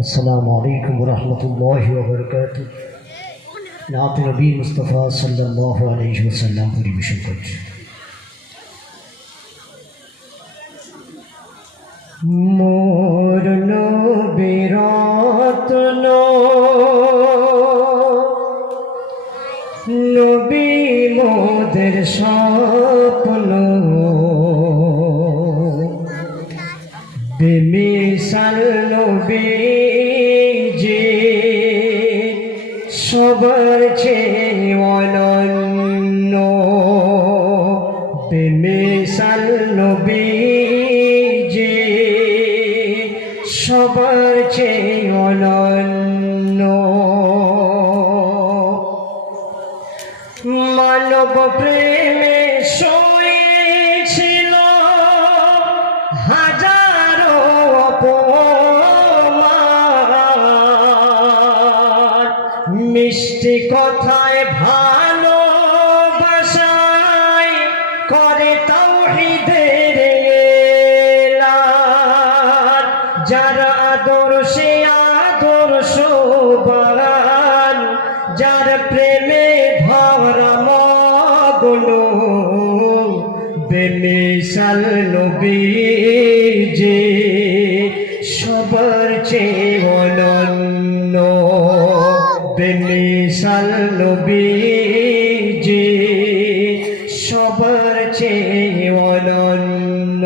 अस्सलामु अलैकुम वरहमतुल्लाहि वबरकातुहू। जनाब नबी मुस्तफ़ा सल्लल्लाहु अलैहि वसल्लम परिवेशन करছে। मोर नबीर रत्न नबी मोদের স্বপ্ন বেমিসাল নবীজি সবার চেয়ে অনন্য বেমিসাল নবীজি সবার চেয়ে অনন্য মানব প্রেমে সয়েছিল হাজারো অপমান মিষ্টি কথায় ভালোবাসায় করে তাওহীদের এলান যার আদর্শে আদর্শবান যার প্রেমে ধরা মগ্ন বেমিসাল নবীজি সবার চেয়ে অনন্য বেমিসাল নবীজি সবার চেয়ে অনন্য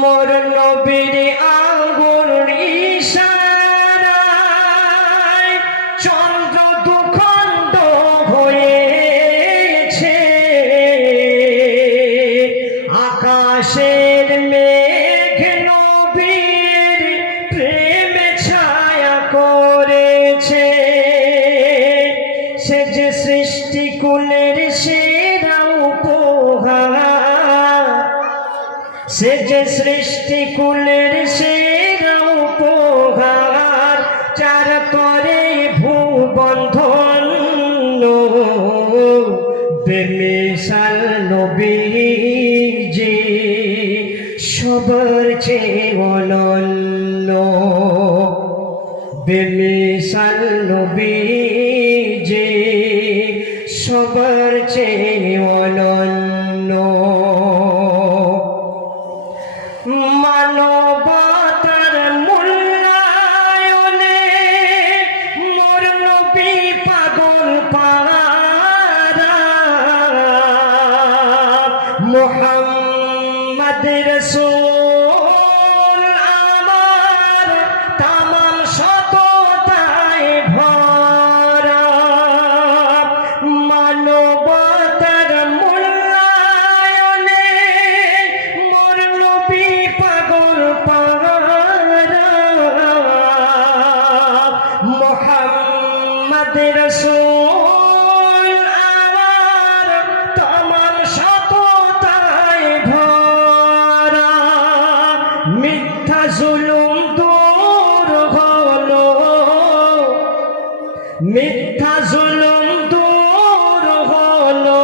মোর নবীর আঙ্গুল ইশারায় চন্দ্র দুখণ্ড হয়েছে আকাশের মেঘ নবীর প্রেমে ছায়া করেছে সে যে সৃষ্টিকুলের সেরা উপহার সে যে সৃষ্টিকুলের সেরা উপহার যার করে ভুবন ধন্য বেমিসাল নবীজি সবার চেয়ে অনন্য বেমিসাল নবীজি সবার চেয়ে অনন্য মানবতার মূল্যায়নে মোর নবী পাগল পারা মুহাম্মদ রাসূল আমার তামাম সততায় ভরা মানবতার মূল্যায়নে মোর নবী পাগল পারা মুহাম্মদ রাসূল আমার তামাম সততায় ভরা মিথ্যা জুলুম দূর হলো মিথ্যা জুলুম দূর হলো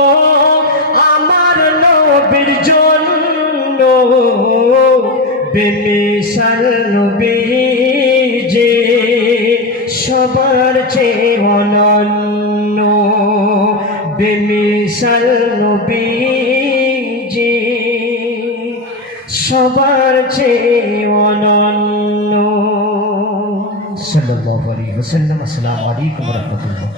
আমার নবীর জন্য বেমিসাল নবীজি সবার চেয়ে অনন্য বেমিসাল নবীজি সবার চেয়ে অনন্য সাল্লাল্লাহু আলাইহি ওয়াসাল্লাম। আসসালামু আলাইকুম ওয়া রাহমাতুল্লাহ।